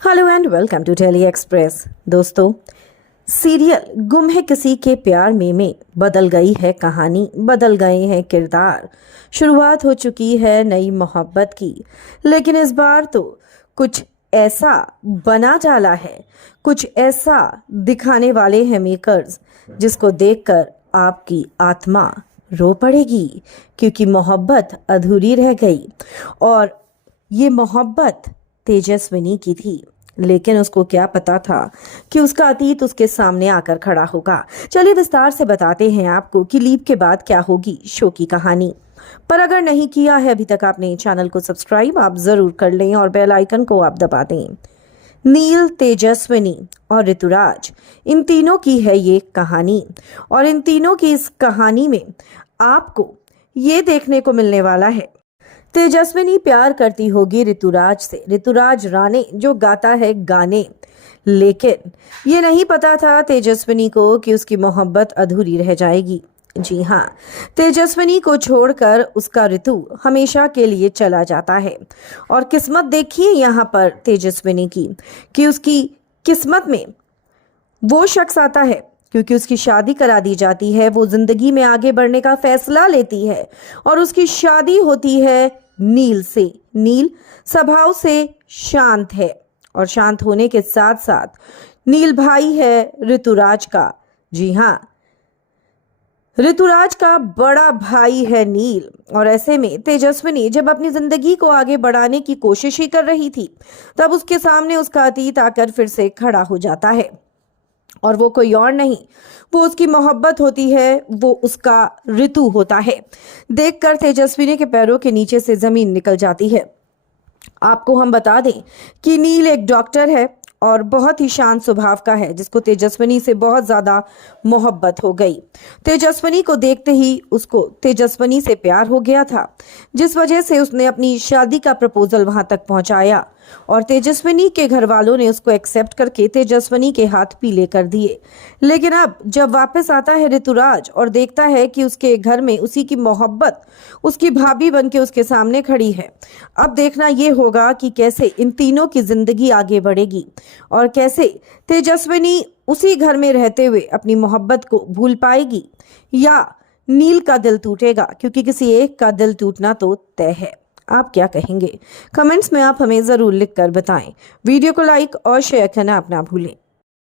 Hello and welcome to Daily Express. दोस्तों, serial गुम है किसी के प्यार में बदल गई है कहानी, बदल गए हैं किरदार। शुरुआत हो चुकी है नई मोहब्बत की, लेकिन इस बार तो कुछ ऐसा बना डाला है, कुछ ऐसा दिखाने वाले हैं मेकर्स जिसको देखकर आपकी आत्मा रो पड़ेगी, क्योंकि मोहब्बत अधूरी रह गई। और ये मोहब्बत तेजस्विनी की थी, लेकिन उसको क्या पता था कि उसका अतीत उसके सामने आकर खड़ा होगा। चलिए विस्तार से बताते हैं आपको कि लीप के बाद क्या होगी शो की कहानी। पर अगर नहीं किया है अभी तक आपने चैनल को सब्सक्राइब, आप जरूर कर लें और बेल आइकन को आप दबा दें। नील, तेजस्विनी और ऋतुराज, इन तीनों की है ये कहानी, और इन तीनों की इस कहानी में आपको ये देखने को मिलने वाला है, तेजस्विनी प्यार करती होगी ऋतुराज से, ऋतुराज राणे जो गाता है गाने। लेकिन ये नहीं पता था तेजस्विनी को कि उसकी मोहब्बत अधूरी रह जाएगी। जी हाँ, तेजस्विनी को छोड़कर उसका ऋतु हमेशा के लिए चला जाता है। और किस्मत देखिए यहाँ पर तेजस्विनी की, कि उसकी किस्मत में वो शख्स आता है, क्योंकि उसकी शादी करा दी जाती है। वो जिंदगी में आगे बढ़ने का फैसला लेती है और उसकी शादी होती है नील से। नील स्वभाव से शांत है, और शांत होने के साथ साथ नील भाई है ऋतुराज का। जी हाँ, ऋतुराज का बड़ा भाई है नील। और ऐसे में तेजस्विनी जब अपनी जिंदगी को आगे बढ़ाने की कोशिश ही कर रही थी, तब उसके सामने उसका अतीत आकर फिर से खड़ा हो जाता है। और वो कोई और नहीं, वो उसकी मोहब्बत होती है, वो उसका ऋतु होता है। देखकर तेजस्विनी के पैरों के नीचे से जमीन निकल जाती है। आपको हम बता दें कि नील एक डॉक्टर है और बहुत ही शांत स्वभाव का है, जिसको तेजस्विनी से बहुत ज्यादा मोहब्बत हो गई। तेजस्विनी को देखते ही उसको तेजस्विनी से प्यार हो गया था, जिस वजह से उसने अपनी शादी का प्रपोजल वहां तक पहुंचाया। और तेजस्विनी के घर वालों ने उसको एक्सेप्ट करके तेजस्विनी के हाथ पीले कर दिए। लेकिन अब जब वापस आता है ऋतुराज और देखता है कि उसके घर में उसी की मोहब्बत उसकी भाभी बनके उसके सामने खड़ी है, अब देखना ये होगा कि कैसे इन तीनों की जिंदगी आगे बढ़ेगी और कैसे तेजस्विनी उसी घर में रहते हुए अपनी मोहब्बत को भूल पाएगी, या नील का दिल टूटेगा, क्योंकि किसी एक का दिल टूटना तो तय है। आप क्या कहेंगे? कमेंट्स में आप हमें जरूर लिखकर बताएं। वीडियो को लाइक और शेयर करना आप ना भूलें।